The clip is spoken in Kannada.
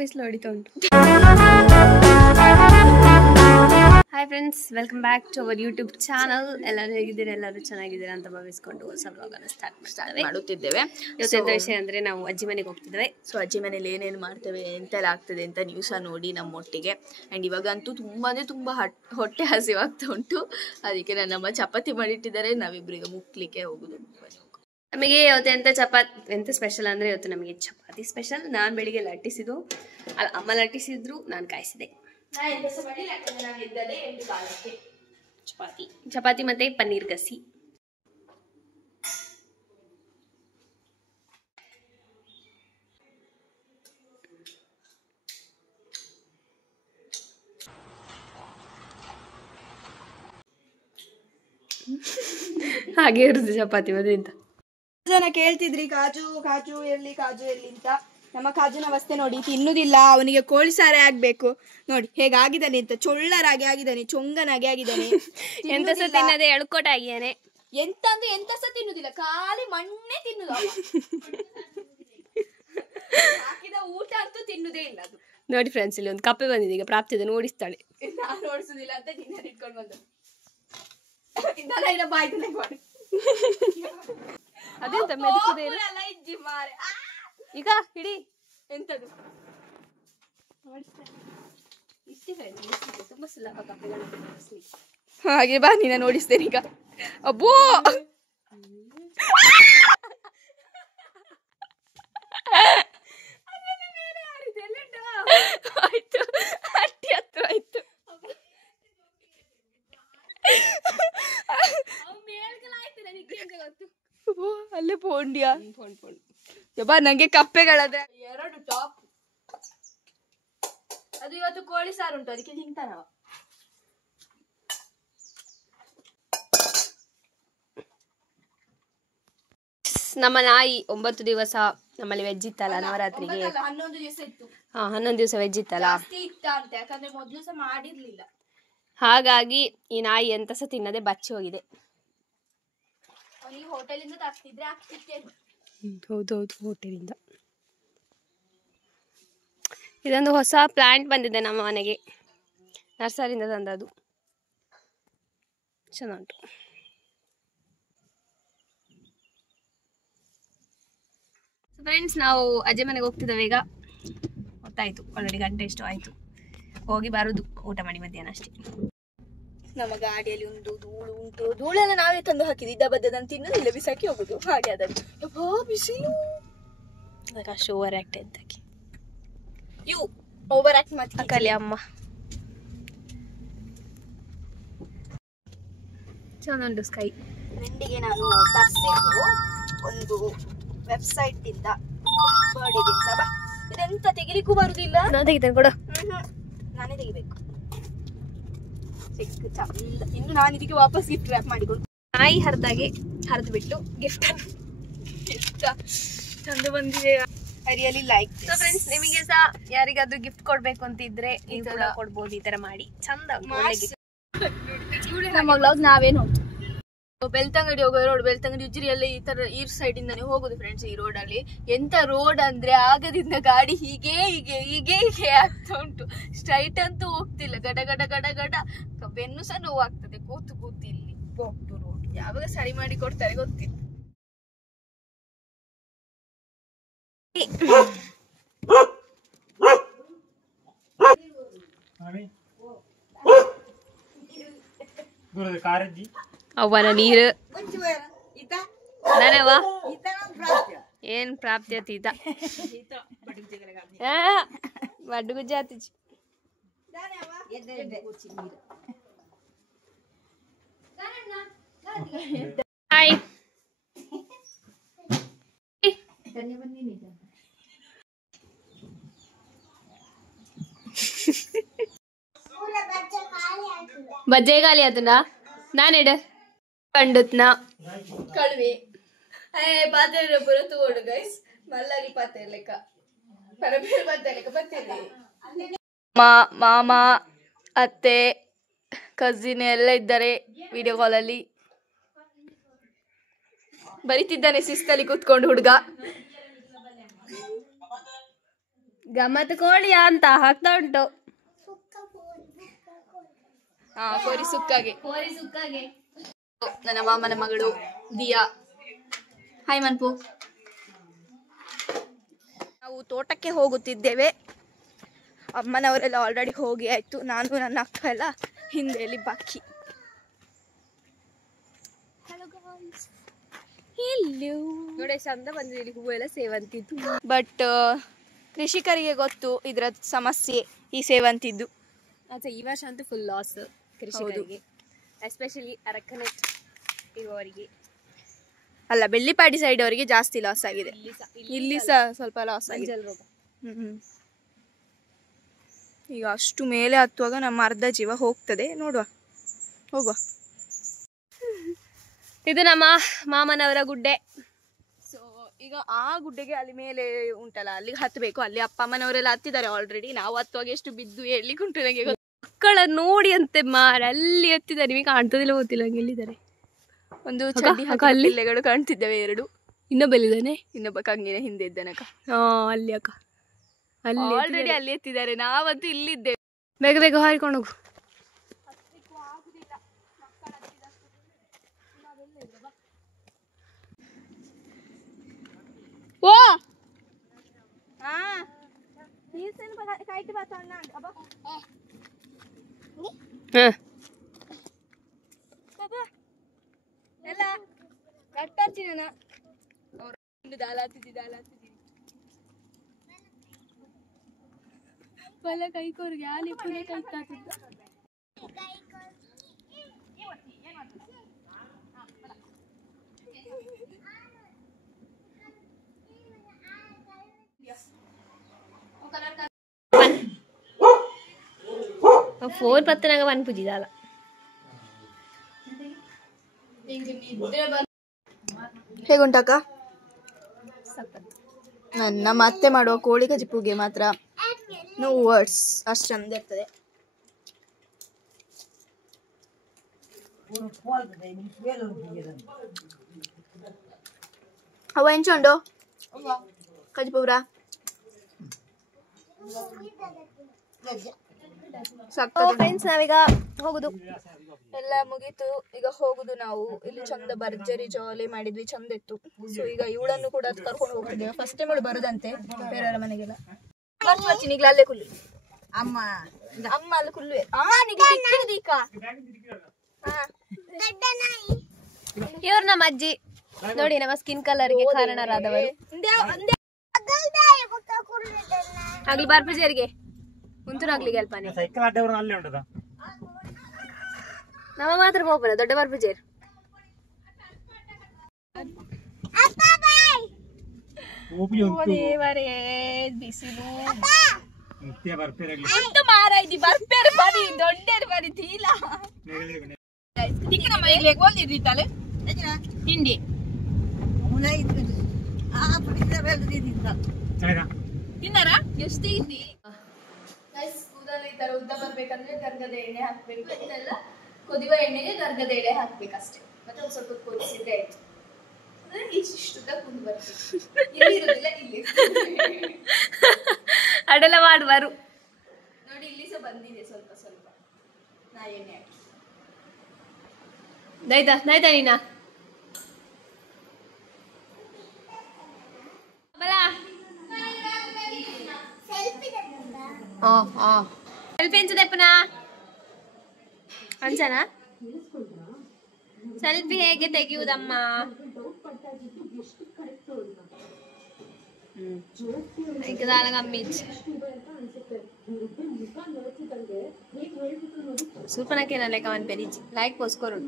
ಬಿಸಿಲು ಹೊಡಿತಾ ಉಂಟು. Hi friends, welcome back to our YouTube channel. ಎಲ್ಲರೂ ಹೇಗಿದ್ದೀರಾ? ಎಲ್ಲರೂ ಚೆನ್ನಾಗಿದ್ದೀರಾ ಅಂತ ಭಾವಿಸ್ಕೊಂಡು ಹೊಸ ವ್ಲಾಗನ್ನು ಸ್ಟಾರ್ಟ್ ಮಾಡುತ್ತಿದ್ದೇವೆ. ಇವತ್ತೆಂಥ ವಿಷಯ ಅಂದರೆ ನಾವು ಅಜ್ಜಿ ಮನೆಗೆ ಹೋಗ್ತಿದ್ದೇವೆ. ಸೊ ಅಜ್ಜಿ ಮನೇಲಿ ಏನೇನು ಮಾಡ್ತೇವೆ, ಎಂತೆಲ್ಲ ಆಗ್ತದೆ ಅಂತ ನ್ಯೂಸ ನೋಡಿ ನಮ್ಮೊಟ್ಟಿಗೆ. ಆ್ಯಂಡ್ ಇವಾಗಂತೂ ತುಂಬ ಹೊಟ್ಟೆ ಹಸಿವಾಗ್ತಾ ಉಂಟು. ಅದಕ್ಕೆ ನನ್ನಮ್ಮ ಚಪಾತಿ ಮಾಡಿಟ್ಟಿದ್ದಾರೆ. ನಾವಿಬ್ಬರಿಗೆ ಮುಕ್ಲಿಕ್ಕೆ ಹೋಗುದು. ನಮಗೆ ಇವತ್ತು ಎಂತ ಸ್ಪೆಷಲ್ ಅಂದರೆ ಇವತ್ತು ನಮಗೆ ಚಪಾತಿ ಸ್ಪೆಷಲ್. ನಾನು ಬೆಳಿಗ್ಗೆ ಲಟ್ಟಿಸಿದ್ದು, ಅಮ್ಮ ಲಟ್ಟಿಸಿದ್ರು, ನಾನು ಕಾಯಿಸಿದೆ. ಚಪಾತಿ ಮತ್ತೆ ಪನ್ನೀರ್ ಗಸಿ. ಹಾಗೆ ಇರುದು ಚಪಾತಿ ಮತ್ತೆ ಎಂತ. ಜನ ಕೇಳ್ತಿದ್ರಿ ಕಾಜು ಎಲ್ಲಿ ಅಂತ. ನಮ್ಮ ಕಾಜುನ ಅವಸ್ಥೆ ನೋಡಿ, ತಿನ್ನುದಿಲ್ಲ. ಅವನಿಗೆ ಕೋಳಿ ಸಾರೆ ಆಗ್ಬೇಕು. ನೋಡಿ ಹೇಗಾಗಿದ್ದಾನೆ ಅಂತ, ಚೊಳ್ಳರಾಗಿ ಆಗಿದ್ದಾನೆ, ಚೊಂಗನಾಗಿ ಆಗಿದ್ದಾನೆ. ಎಂತ ಸಹ ತಿನ್ನದೆ ಎಳ್ಕೋಟ ಆಗಿಯಾನೆ. ಎಂತ ಸಹ ತಿನ್ನುದಿಲ್ಲ, ಖಾಲಿ ಮಣ್ಣೆ ತಿನ್ನುದು. ಹಾಕಿದ ಊಟ ಅಂತೂ ತಿನ್ನುದೇ ಇಲ್ಲ ಅದು. ನೋಡಿ ಫ್ರೆಂಡ್ಸ್, ಇಲ್ಲಿ ಒಂದು ಕಪ್ಪೆ ಬಂದಿದೆ. ಈಗ ಪ್ರಾಪ್ತಿ ಅದನ್ನು ಓಡಿಸ್ತಾಳೆ. ನಾನು ಓಡಿಸುದಿಲ್ಲ ಅಂತ ನಿನ್ನ ಇಟ್ಕೊಂಡು ಬಂದು ಬಾಯ್ತು ಮಾಡಿ. ಅದೆಂತ ಈಗ ಹಿಡಿ. ಎಂತದು ತುಂಬಾ ಸುಲಭ ಕಪ್ಪೆಗಳು. ಹಾಗೆ ಬಾ, ನೀನ ನೋಡಿಸ್ತೇನೆ ಈಗ. ಅಬ್ಬೋ ಆಯ್ತು, ಅಟ್ಟಿ ಹತ್ರ ಆಯ್ತು. ಅಲ್ಲೇ ಪೋಂಡ್ಯಾ ಯಬ್ಬಾ, ನಂಗೆ ಕಪ್ಪೆಗಳದ 2 ಟಾಪ್. ಅದು ಇವತ್ತು ಕೋಳಿ ಸಾರು ಉಂಟು, ಅದಕ್ಕೆ ತಿಂತಾನವ. ನಮ್ಮ ನಾಯಿ 9 ದಿವಸ ನಮ್ಮಲ್ಲಿ ವೆಜ್ ಇತ್ತಲ್ಲ ನವರಾತ್ರಿಗೆ. 11 ದಿವಸ ಇತ್ತು. 11 ದಿವಸ ವೆಜ್ ಇತ್ತಲ್ಲ, ಜಾಸ್ತಿ ಇತ್ತ ಅಂತ. ಯಾಕಂದ್ರೆ ಮೊದ್ಲು ಸಹ ಮಾಡಿರ್ಲಿಲ್ಲ. ಹಾಗಾಗಿ ಈ ನಾಯಿ ಎಂತ ಸಹ ತಿನ್ನದೆ ಬಚ್ಚಿ ಹೋಗಿದೆ. ಅವನಿಗೆ ಹೋಟೆಲಿಂದ ತರ್ತಿದ್ರೆ ಆಗ್ತಿತ್ತೇನು. ಹೌದೌದು, ಹೋಟೆಲಿಂದ. ಇದೊಂದು ಹೊಸ ಪ್ಲಾಂಟ್ ಬಂದಿದೆ ನಮ್ಮ ಮನೆಗೆ, ನರ್ಸರಿಯಿಂದ ತಂದದ್ದು. ಚೆನ್ನಾಗಿ ಉಂಟು. ಫ್ರೆಂಡ್ಸ್, ನಾವು ಅಜ್ಜಿ ಮನೆಗೆ ಹೋಗ್ತಿದ್ದೇವೆ. ಈಗ ಗೊತ್ತಾಯ್ತು, ಆಲ್ರೆಡಿ ಗಂಟೆ ಎಷ್ಟು ಆಯ್ತು. ಹೋಗಿ ಬರುದು, ಊಟ ಮಾಡಿ ಮಧ್ಯಾಹ್ನ ಅಷ್ಟೇ. ನಮ್ಮ ಗಾಡಿಯಲ್ಲಿ ಒಂದು ಧೂಳು ಉಂಟು. ಧೂಳೆಲ್ಲ ನಾವೇ ತಂದು ಹಾಕಿದ್ದು. ಇದ್ದ ಬದ್ದದನ್ನು ತಿನ್ನೋದಿಲ್ಲ, ಬಿಸಾಕಿ ಹೋಗುದು. ಹಾಗೆ ಅದನ್ನು ಬಿಸಿಲು ಅದಕ್ಕೆ ಅಷ್ಟು ಓವರ್ ಆಕ್ಟ್ ಇದ್ದಕ್ಕೆ ಓವರ್ ಆಕ್ಟ್ ಮತ್ತೆ ಅಕ್ಕಲಿ ಅಮ್ಮ ಚೆನ್ನಾಗಿ ಸ್ಕೈ. ಫ್ರೆಂಡಿಗೆ ನಾನು ತರಿಸಿದ್ದು ಒಂದು ವೆಬ್ಸೈಟ್ ಇಂದ ಬರ್ಡೇಗೆ ಅಂತ. ಇದೆಂತ ತೆಗಿಲಿಕ್ಕೂ ಬರುದಿಲ್ಲ. ನಾನು ತೆಗಿತೇನೆ ಕೊಡು. ನಾನೇ ತೆಗಿಬೇಕು. ಚಂದ. ಇನ್ನು ನಾನು ಇದಕ್ಕೆ ವಾಪಸ್ ಗಿಫ್ಟ್ ರ್ಯಾಪ್ ಮಾಡಿಕೊಂಡು ನಾಯಿ ಹರಿದು ಬಿಟ್ಟು ಗಿಫ್ಟ್ ಚಂದ ಬಂದಿದೆ. I really like. So friends, ನಿಮಗೆ ಸಹ ಯಾರಿಗಾದ್ರೂ ಗಿಫ್ಟ್ ಕೊಡ್ಬೇಕು ಅಂತ ಇದ್ರೆ ಈ ತರ ಕೊಡ್ಬೋದು. ಈ ತರ ಮಾಡಿ ಚಂದ ನಮ್ಮ ವ್ಲಾಗ್ ನಾವೇ ನೋಡಿ. ಬೆಳ್ತಂಗಡಿ ಹೋಗೋ ರೋಡ್, ಬೆಳ್ತಂಗಡಿ ಉಜಿರಿಯಲ್ಲಿ ಈ ಸೈಡ್ ಇಂದಾನೆ ಹೋಗುದು ಫ್ರೆಂಡ್ಸ್. ಈ ರೋಡ್ ಅಲ್ಲಿ ಎಂತ ರೋಡ್ ಅಂದ್ರೆ, ಆಗದಿಂದ ಗಾಡಿ ಹೀಗೆ ಆಗ್ತಾ ಉಂಟು. ಸ್ಟ್ರೈಟ್ ಅಂತೂ ಹೋಗ್ತಿಲ್ಲ. ಗಡ ಗಡ ಗಡ ಗಡ ಬೆನ್ನು ಸಹ ನೋವಾಗ್ತದೆ ಕೂತು ಇಲ್ಲಿ. ಹೋಗ್ತು ರೋಡ್ ಯಾವಾಗ ಸರಿ ಮಾಡಿ ಕೊಡ್ತಾರೆ ಗೊತ್ತಿಲ್ಲ. ಅವನ ನೀರು ನನವ ಏನ್ ಪ್ರಾಪ್ತಿ ಆತೀತ ಬಡ್ಡು ಗುಜ್ಜಾತಿ. ಹಾಯ್ ಬಜ್ಜೆ ಖಾಲಿ ಆತನ ನಾನೆಡ ಕಂಡುತ್ನ ಕಳುವೆ ಪಾತ್ರೆ ಪುರ ತಗೋಡು ಗೈಸ್. ಮಲ್ಲಾಗಿ ಪಾತ್ರೆ ಲೆಕ್ಕ ಪರಬೇರೆ ಪಾತ್ರೆ ಲೆಕ್ಕ ಬರ್ತಿದ್ದೆ. ಮಾಮ, ಅತ್ತೆ, ಕಸಿನ್ ಎಲ್ಲ ಇದ್ದಾರೆ ವಿಡಿಯೋ ಕಾಲಲ್ಲಿ. ಬರಿತಿದ್ದಾನೆ ಶಿಸ್ತಲ್ಲಿ ಕೂತ್ಕೊಂಡು ಹುಡುಗ. ಗಮ್ಮತ್ ಕೋಳಿಯ ಅಂತ ಹಾಕ್ತಾ ಉಂಟು. ಕೋರಿ ಸುಕ್ಕಾಗೆ. ನನ್ನ ಮಾಮನ ಮಗಳು ದಿಯಾ. ಹಾಯ್ ಮನ್ಪು. ನಾವು ತೋಟಕ್ಕೆ ಹೋಗುತ್ತಿದ್ದೇವೆ. ಅಮ್ಮನವರೆಲ್ಲ ಆಲ್ರೆಡಿ ಹೋಗಿ ಆಯ್ತು. ನಾನು ನನ್ನ ಅಕ್ಕ ಎಲ್ಲ ಹಿಂದೆಯಲ್ಲಿ ಬಾಕಿ. ನೋಡಿ ಚಂದ ಬಂದಿದೆ ಇಲ್ಲಿ ಹೂವು ಎಲ್ಲ ಸೇವಂತಿದ್ದು. ಬಟ್ ಕೃಷಿಕರಿಗೆ ಗೊತ್ತು ಇದರ ಸಮಸ್ಯೆ ಈ ಸೇವಂತಿದ್ದು. ಅದೇ ಈ ವರ್ಷ ಅಂತೂ ಫುಲ್ ಲಾಸ್ ಕೃಷಿಕರಿಗೆ, ಎಸ್ಪೆಷಲಿ ಅರಕನೆಟ್ ಇರುವವರಿಗೆ. ಅಲ್ಲ, ಬೆಳ್ಳಿಪಾಡಿ ಸೈಡ್ ಅವರಿಗೆ ಜಾಸ್ತಿ ಲಾಸ್ ಆಗಿದೆ. ಇಲ್ಲಿ ಸಹ ಸ್ವಲ್ಪ ಲಾಸ್ ಆಗಿದೆ. ರೋಗ. ಈಗ ಅಷ್ಟು ಮೇಲೆ ಹತ್ತುವಾಗ ನಮ್ಮ ಅರ್ಧ ಜೀವ ಹೋಗ್ತದೆ. ನೋಡುವ, ಹೋಗುವ. ಇದು ನಮ್ಮ ಮಾಮನವರ ಗುಡ್ಡೆ. ಸೊ ಈಗ ಆ ಗುಡ್ಡೆಗೆ ಅಲ್ಲಿ ಮೇಲೆ ಉಂಟಲ್ಲ, ಅಲ್ಲಿಗೆ ಹತ್ತಬೇಕು. ಅಲ್ಲಿ ಅಪ್ಪ ಅಮ್ಮನವರೆಲ್ಲ ಹತ್ತಿದ್ದಾರೆ ಆಲ್ರೆಡಿ. ನಾವು ಹತ್ತುವಾಗ ಎಷ್ಟು ಬಿದ್ದು ಎಲ್ಲಿಗೆ ಉಂಟು ನನಗೆ ಮಕ್ಕಳ ನೋಡಿ ಅಂತೆ ಮಾರ, ಅಲ್ಲಿ ಹತ್ತಿದ್ದಾರೆ. ನಿಮಗೆ ಕಾಣ್ತದಿಲ್ಲ, ಗೊತ್ತಿಲ್ಲ ಹಂಗೆ ಎಲ್ಲಿದ್ದಾರೆ. ಒಂದು ಚಡ್ಡಿ ಪಿಲ್ಲೆಗಳು ಕಾಣ್ತಿದ್ದೇವೆ, 2. ಇನ್ನೊಬ್ಬಲ್ಲಿದ್ದಾನೆ, ಇನ್ನೊಬ್ಬ ಕಂಗಿನ ಹಿಂದೆ ಇದ್ದಾನಕ್ಕ. ಅಲ್ಲಿ ಅಕ್ಕ, ಅಲ್ಲಿ ಆಲ್ರೆಡಿ ಅಲ್ಲಿ ಎತ್ತಿದ್ದಾರೆ. ನಾವಂತೂ ಇಲ್ಲಿದ್ದೇವೆ. ಬೇಗ ಬೇಗ ಹಾರಿಕೊಂಡು ಹೋಗು. ಓ ಫೋನ್ ಪತ್ತನಾಗ ಮನ್ ಪೂಜಿದಲ್ಲ. ಹೇಗುಂಟಕ್ಕ? ನನ್ನ ಮತ್ತೆ ಮಾಡುವ ಕೋಳಿ ಕಜಿಪುಗೆ ಮಾತ್ರ ನೋ ವರ್ಡ್ಸ್, ಅಷ್ಟು ಚಂದ ಇರ್ತದೆ. ಅವ ಎಂಚುಂಡು ಕಜಿಪುರ ಫ್ರೆಂಡ್ಸ್, ನಾವೀಗ ಹೋಗುದು. ಎಲ್ಲ ಮುಗೀತು, ಈಗ ಹೋಗುದು ನಾವು. ಇಲ್ಲಿ ಚಂದ ಭರ್ಜರಿ ಜಾಲಿ ಮಾಡಿದ್ವಿ, ಚಂದ ಇತ್ತು. ಸೊ ಈಗ ಇವಳನ್ನು ಕೂಡ ಕರ್ಕೊಂಡು ಹೋಗ್ತಿದ್ದೇವೆ. ಫಸ್ಟ್ ಟೈಮ್ ಇವಳು ಬರೋದಂತೆ ಬೇರೆಯವರ ಮನೆಗೆಲ್ಲ. ಈಗಲೇ ಅಲ್ಲೇ ಕುಲ್ಲು ಅಮ್ಮ ಅಲ್ಲಿ ಕುಲ್ಲುವೆ. ಇವ್ರು ನಮ್ಮ ಅಜ್ಜಿ ನೋಡಿ, ನಮ್ಮ ಸ್ಕಿನ್ ಕಲರ್ಗೆ ಕಾರಣರಾದವರು. ಆಗ್ಲಿ ಬಾರ್ಪೂಜಾರಿಗೆ ಮುಂತುನಾಗ್ಲಿಗೆ ಅಲ್ಪಾನೆ ನಮ್ಮ ಮಾತ್ರ ಹೋಗೋಣ. ದೊಡ್ಡ ಬಾರ್ಪೂಜಾರಿ ಬಿಸಿಲು ಮಾರಾಯ್ತಿ ಬರ್ಪೇರು ಬರಿ ದೊಡ್ಡೇರು ಬರಿ ತೀಲ ತಿಂಡಿ ತಿನ್ನಾರ ಎಷ್ಟು ತಿಂಡಿ. ಕೂದಲು ಈ ತರ ಉದ್ದ ಬರ್ಬೇಕಂದ್ರೆ ಗರ್ಗದ ಎಣ್ಣೆ ಹಾಕ್ಬೇಕು. ಇದೆಲ್ಲ ಕುದಿಯುವ ಎಣ್ಣೆಗೆ ಗರ್ಗದ ಎಣ್ಣೆ ಹಾಕ್ಬೇಕಷ್ಟೇ. ಮತ್ತೆ ಒಂದು ಸ್ವಲ್ಪ ಕೊದಿಸಿದ್ರೆ ಆಯ್ತು. ಇಷ್ಟುದ್ದ ಕುಂದು ಬರ್ತದೆ. ಇಲ್ಲಿ ಇರೋದಿಲ್ಲ, ಇಲ್ಲಿ ಅಡೆಲ್ಲ ಮಾಡುವರು ನೋಡಿ. ಇಲ್ಲಿ ಸಹ ಬಂದಿದೆ ಸ್ವಲ್ಪ ಸ್ವಲ್ಪ. ನಾ ಎಣ್ಣೆ ಹಾಕಿ ದಾಯ್ತಾ ನೀನ ಸೆಲ್ಫಿ ಎಂಚದಪ್ಪನಾ ಅಂಚನಾ? ಸೆಲ್ಫಿ ಹೇಗೆ ತೆಗೆಯುವುದಮ್ಮ? ಸೂಪನಕ್ಕೆ ಲೆಕ್ಕ ಒಂದು ಪೆರಿಜಿ ಲೈಕ್ ಪೋಸ್ಕೋರು